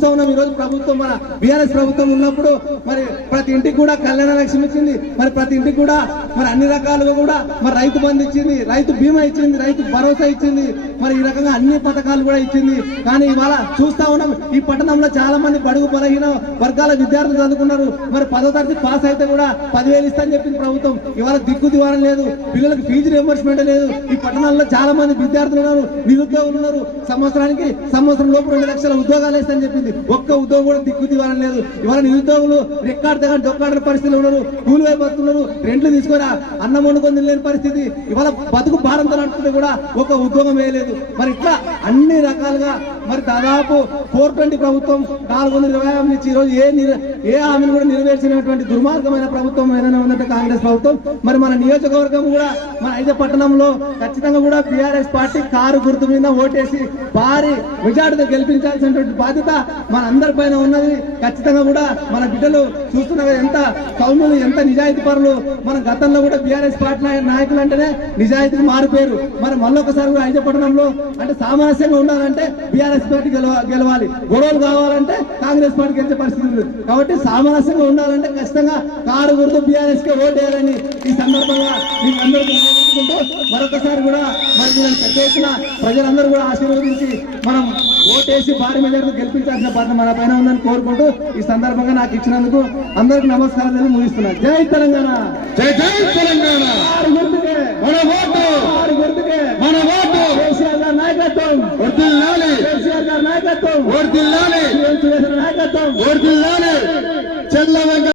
ఈ రోజు ప్రభుత్వం మన బీఆర్ఎస్ ప్రభుత్వం ఉన్నప్పుడు మరి ప్రతి ఇంటికి కూడా కళ్యాణ లక్ష్మి ఇచ్చింది, మరి ప్రతి ఇంటికి కూడా మరి అన్ని రకాలుగా కూడా మరి రైతు బంధు ఇచ్చింది, రైతు బీమా ఇచ్చింది, రైతు భరోసా ఇచ్చింది, మరి ఈ రకంగా అన్ని పథకాలు కూడా ఇచ్చింది. కానీ ఇవాళ చూస్తా ఉన్నాం ఈ పట్టణంలో చాలా మంది బడుగు బలహీన వర్గాల విద్యార్థులు చదువుకున్నారు. మరి 10వ తరగతి పాస్ అయితే కూడా 10,000 ఇస్తాని చెప్పింది ప్రభుత్వం. ఇవాళ దిక్కు దివారం లేదు, పిల్లలకు ఫీజు రియంబర్స్మెంట్ లేదు. ఈ పట్టణాల్లో చాలా మంది విద్యార్థులు ఉన్నారు, నిరుద్యోగులు ఉన్నారు. సంవత్సరం లోపు 2 లక్షల ఉద్యోగాలు వేస్తాని చెప్పింది. ఒక్క ఉద్యోగం కూడా దిక్కు దివారం లేదు. ఇవాళ నిరుద్యోగులు రెక్కాడితే దొక్కాడిన పరిస్థితులు ఉన్నారు, కూలి వైపుతున్నారు, రెంట్లు తీసుకొని అన్నం వండుకొని తినలేని పరిస్థితి. ఇవాళ బతుకు భారంతో నడుపుతుంటే కూడా ఒక ఉద్యోగం వేయలేదు. మరి ఇట్లా అన్ని రకాలుగా మరి దాదాపు 420 ప్రభుత్వం 420 హామీలు ఇచ్చి ఈరోజు ఏ హామీలు కూడా నెరవేర్చినటువంటి దుర్మార్గమైన ప్రభుత్వం ఏదైనా ఉందంటే కాంగ్రెస్ ప్రభుత్వం. మరి మన నియోజకవర్గం కూడా మన ఐజ పట్టణంలో ఖచ్చితంగా కూడా బీఆర్ఎస్ పార్టీ కారు గుర్తు మీద ఓటేసి భారీ మెజార్టీతో గెలిపించాల్సినటువంటి బాధ్యత మన అందరి పైన ఉన్నది. ఖచ్చితంగా కూడా మన బిడ్డలు చూస్తున్నారు ఎంత సౌమ్యులు, ఎంత నిజాయితీ పరులు. మన గతంలో కూడా బీఆర్ఎస్ పార్టీ నాయకులు అంటేనే నిజాయితీకి మారిపోయారు. మరి మళ్ళొకసారి కూడా ఐజ పట్టణంలో అంటే సామరస్యంగా ఉండాలంటే బీఆర్ఎస్ పార్టీ గెలవాలి, గొడవలు కావాలంటే కాంగ్రెస్ పార్టీ గెలిచే పరిస్థితి ఉంది. కాబట్టి సామరస్యంగా ఉండాలంటే ఖచ్చితంగా కారు గుర్తు బీఆర్ఎస్ కే ఓటు వేయాలని ఈ సందర్భంగా మీకు అందరికీ మరొకసారి కూడా మరి పెద్ద ఎత్తున ప్రజలందరూ కూడా ఆశీర్వదించి మనం ఓటేసి భారీ మెజార్టీతో గెలిపించాల్సిన బాధ్యత మన పైన ఉందని కోరుకుంటూ ఈ సందర్భంగా నాకు ఇచ్చినందుకు అందరికి నమస్కారాలు ముగిస్తున్నా. జై తెలంగాణ, జై జై తెలంగాణ. గుర్తుకే మన ఓటు, గుర్తుకే మన ఓటు. కేసీఆర్ గారి నాయకత్వం వర్ధిల్లాలి, కేసీఆర్ గారి నాయకత్వం వర్ధిల్లాలి, నాయకత్వం వర్ధిల్లాలి. చంద్రబాబు